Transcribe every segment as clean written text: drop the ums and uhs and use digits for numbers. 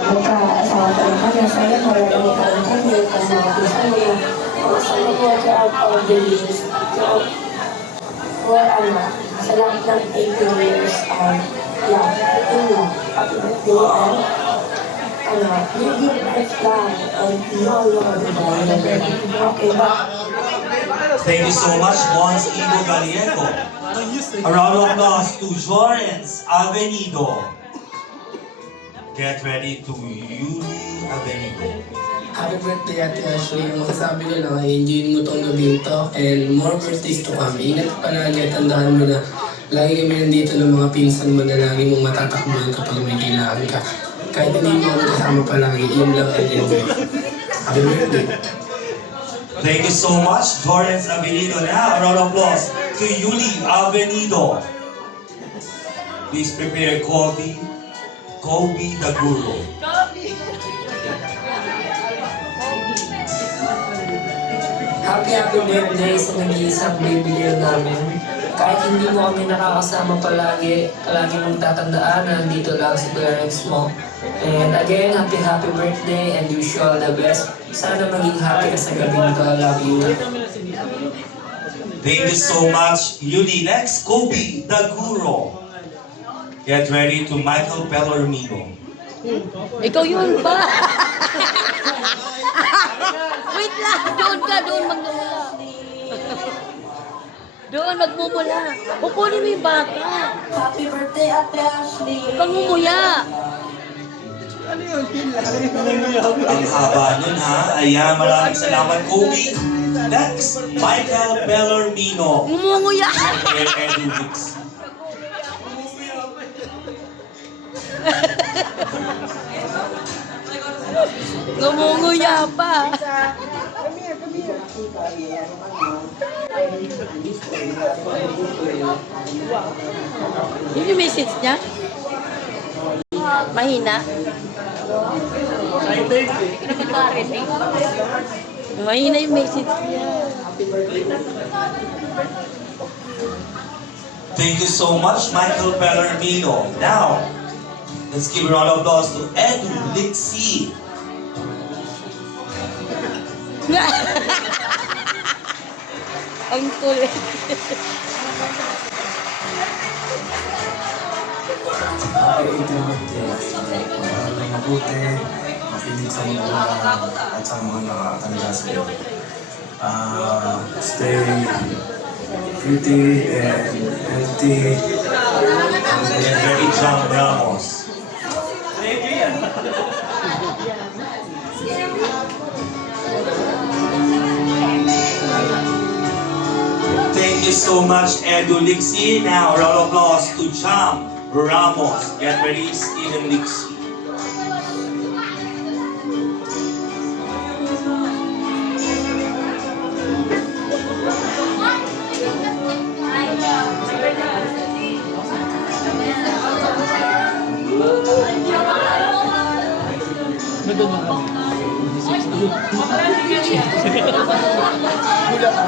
Magkaasawa pa rin kami. Sana marami pa rin kami. Kasi mag-isa mo na. Sana po throughout all the years. For sa lahat ng 18 years, yeah, yun lang. Happy birthday and you give us lang and you all know the ball. Okay, ba? Thank you so much, Mons Ivo Gallego. A round of applause to Jorens Avenido. Get ready to Yuli Avenido. Happy birthday, Ate Ashley. Ang masasabi ko lang, enjoy mo tong gabi ito and more birthdays to come. Ingat palagi at tandaan mo na lagi kami nandito ng mga pinsan mo na lagi mong matatakbuhan kapag may kailangan ka. Kahit hindi mo ako kasama palagi, yun lang ang enjoy. Happy birthday. Thank you so much, Jorens Avenido. Now, a round of applause to Yuli Avenido. Please prepare Kobe the Guru. Happy birthday sa nag-iisang baby girl namin. Kahit hindi mo kami nakakasama palagi mong tatandaan na nandito lang sa parents mo. And again, happy birthday and wish you all the best. Sana maging happy ka sa gabi nito. I love you. Thank you so much, Yuli. Next, Kobe the Guru. Get ready to Michael Bellarmino. Ikaw yun ba? Wait lang, doon magmumula. Doon magmumula. Kukunin mo yung bata. Happy birthday, Ate Ashley! Huwag kang mumuya. Ang haba nun ha. Ayan, maraming salamat, Kobe. Next, Michael Bellarmino. Ngumunguya. Eduvix. Ngumunguya pa. Yun yung message niya? Mahina? Mahina yung message niya. Thank you so much, Michael Bellarmino. Now, let's give a round of applause to Edu Lixi. Ang kulit. Happy birthday. Mabuti, makinig sa mga at sa mga nakatanda sa iyo. Stay pretty and healthy. Get ready, John Ramos. Thank you so much, Edu Lixi. Now, round of applause to Jam Ramos. Get ready, Steven Lixi.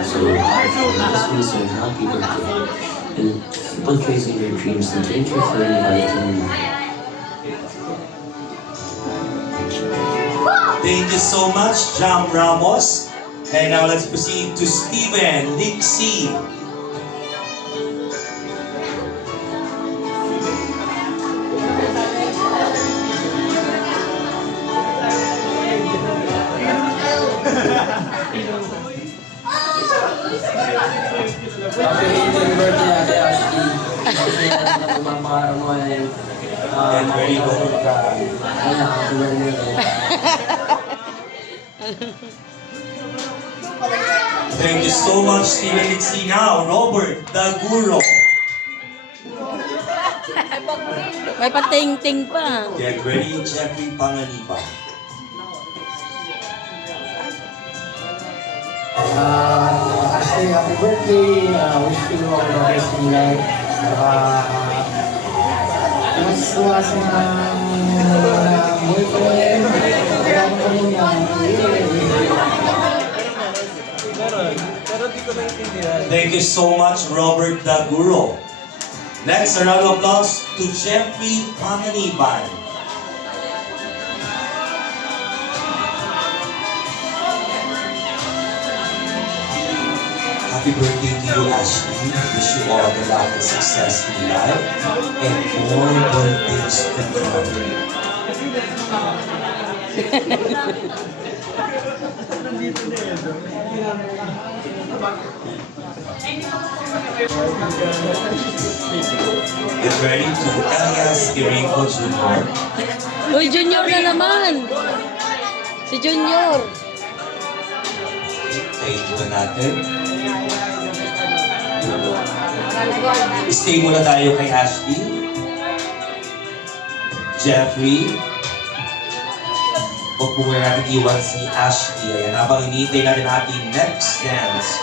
So, I just want to say happy birthday and keep on chasing your dreams and thank you for inviting me. Thank you so much, Jam Ramos. And now let's proceed to Steven Lixi. Happy birthday, Ate Ashley. Kasi mga mo ay very good. happy birthday. Thank you so much, Steven Lixi. Now, Robert Daguro. May pating-ting pa. Get ready, Jeffrey Panganiban. Ashley, happy birthday. Wish you all the best in life. Mas suwasan ng boyfriend. Kaya mo muna. Thank you so much, Robert Daguro. Next, a round of applause to Jeffrey Panganiban. Happy birthday to you, Ashley. Wish you all the luck and success in life and more birthdays to come. Get ready to Elias Irico Jr. Uy, Junior na naman. Si Junior. Thank you natin. Stay muna tayo kay Ashley. Jeffrey. Huwag po muna natin iwan si Ashley. Ayan, habang hinihintay natin ating next dance.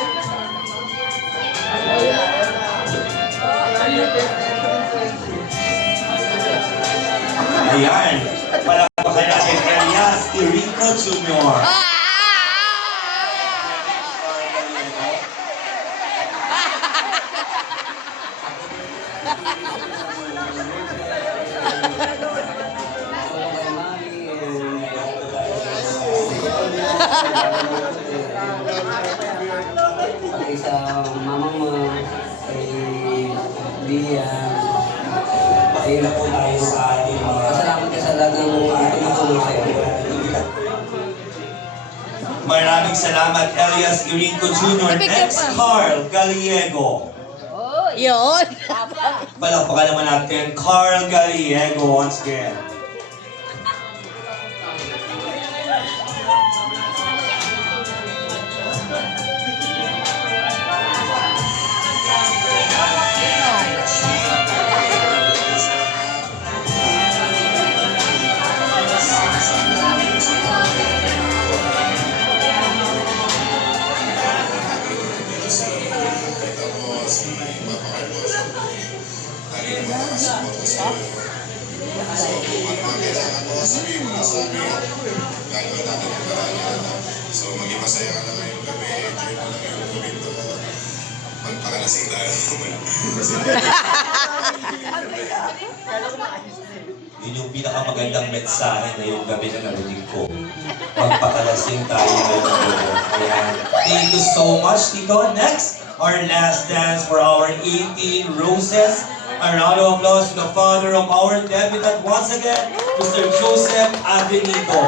Ayan, palakpakan natin Elias Irico Jr. Pati sa mama mo, kay Bia, Mahirap po tayo sa ating mga salamat ka sa lahat ng tumutulong sa'yo. Maraming salamat, Elias Irico Jr. Next, Carl Gallego. Yun. Palakpakan naman natin, Carl Gallego once again. So, maging masaya ka na ngayong gabi, enjoy mo lang yung gabi to. Magpakalasing tayo. Yun yung pinakamagandang mensahe na yung gabi na narinig ko. Magpakalasing tayo ngayong gabi. Ayan. Thank you so much, Tito. Next, our last dance for our 18 Roses. A round of applause to the father of our debutant once again, Mr. Joseph Avenido.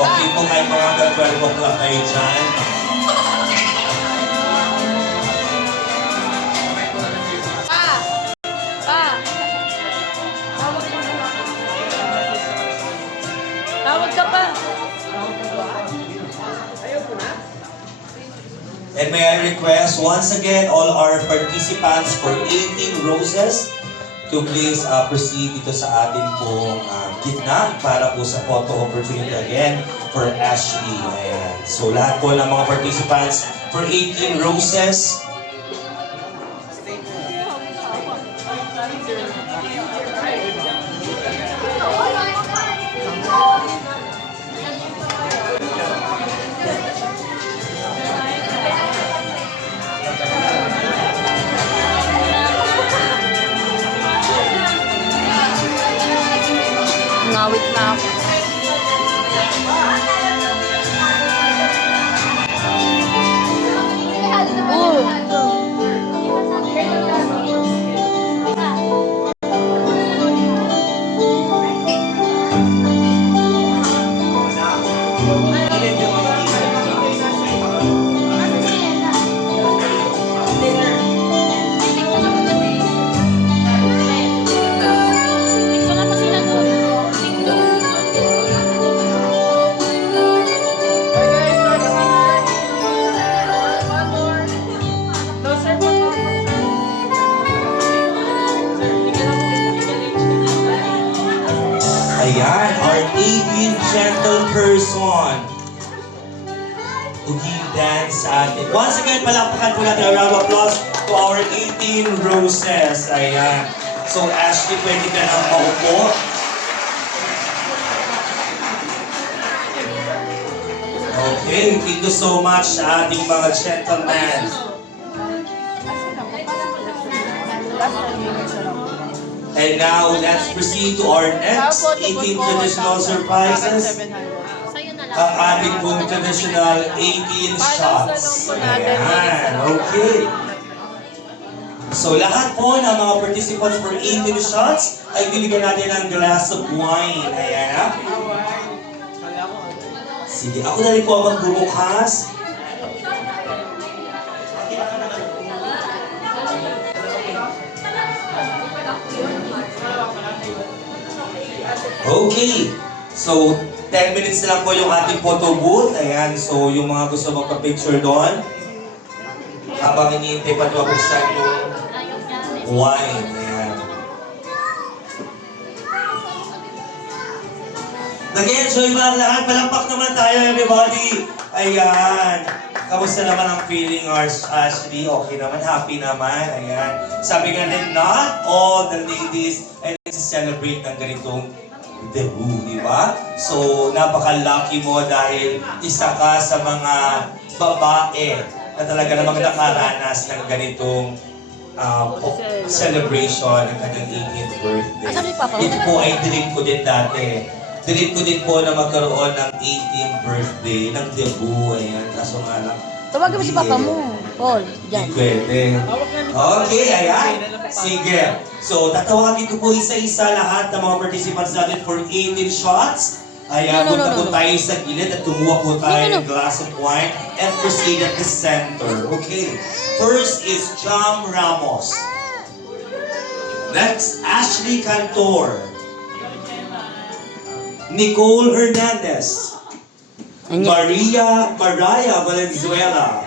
Okay po kayo mga ka-12 o'clock kayo dyan. Tawag ka pa. And may I request once again all our participants for 18 Roses to please proceed dito sa ating pong gitna para po sa photo opportunity again for Ashley. Ayan. So lahat po ng mga participants for 18 Roses. Ngawit na ako. Ayan, our 18 gentle person boogie dance sa atin. Once again, palakpakan po natin a round of applause to our 18 roses. Ayan. So, Ashley, pwede ka nang maupo. Okay, thank you so much sa ating mga gentlemen. And now, let's proceed to our next 18 traditional surprises. Ang ating pong traditional 18 shots. Ayan, okay. So, lahat po ng mga participants for 18 shots ay bibigyan natin ng glass of wine. Ayan. Sige, ako na rin po ang magbubukas. Okay. So, 10 minutes na lang po yung ating photo booth. Ayan, so yung mga gusto magpa-picture doon. Habang iniintay pa mabuksan yung wine. Ayan. Nag-enjoy ba ang lahat? Palampak naman tayo, everybody! Ayan. Kamusta naman ang feeling, Ashley? Okay naman, happy naman. Ayan. Sabi nga rin, not all the ladies ay nag-celebrate ng ganitong debut, di ba? So, napaka-lucky mo dahil isa ka sa mga babae na talaga namang nakaranas ng ganitong celebration ng kanyang 18th birthday. Ito po ay dream ko din dati. Dream ko din po na magkaroon ng 18th birthday, ng debut. Ayan, kaso nga lang. Tawagan mo si papa mo. Paul, dyan. Hindi pwede. Okay, ayan. Sige. So, tatawagin ko po isa-isa lahat ng mga participants natin for 18 shots. Ayan, punta po tayo sa gilid at kumuha po tayo ng glass of wine and proceed at the center. Okay. First is Jam Ramos. Next, Ashley Cantor. Nicole Hernandez. Mariah Valenzuela.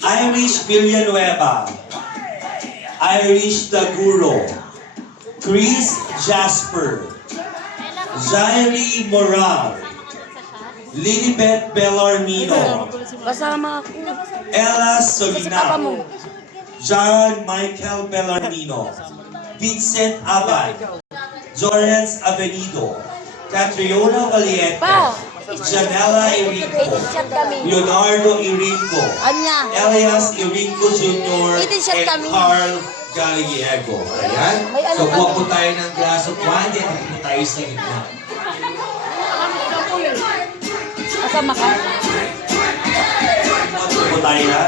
Irish Villanueva. Irish Daguro. Chris Jasper. Jairi Moral. Lilibet Bellarmino. Kasama ako. Ella Kasi papa Solina. mo. John Michael Bellarmino. Vincent Abad. Jorens Avenido. Catriona Valiente. Pa! Janela Irico. 18 shot kami. Leonardo Irico. Anya. Elias Irico Jr. 18 shot and kami. Carl Gallego. Ayan. May ano So, kami. buwa po tayo ng glass of wine. Yan po tayo sa gitna. Kasama ka? Ito po tayo na.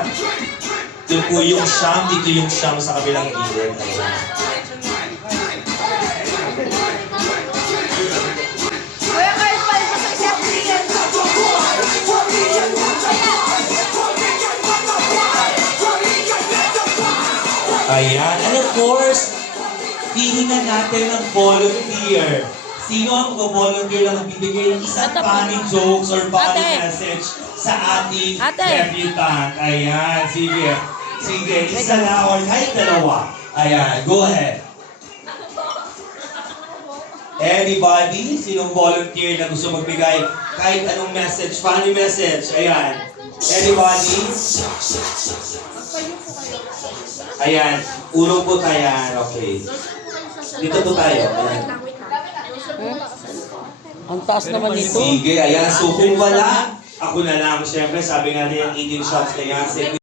Doon po yung siyam. Dito yung siyam sa kabilang gilid. Ayan. Ayan. And of course, hihingan natin ng volunteer. Sino ang volunteer na magbibigay ng isang funny jokes or funny message sa ating debutant? Ayan. Sige. Sige. Isa na or kahit dalawa. Ayan. Go ahead. Anybody? Sinong volunteer na gusto magbigay kahit anong message? Funny message. Ayan. Anybody? Ayan, urong po tayo. Okay. Dito po tayo. Ayan. Ang taas naman ito. Sige, ayan. So kung wala, ako na lang. Siyempre, sabi nga rin yung 18 shots na yan.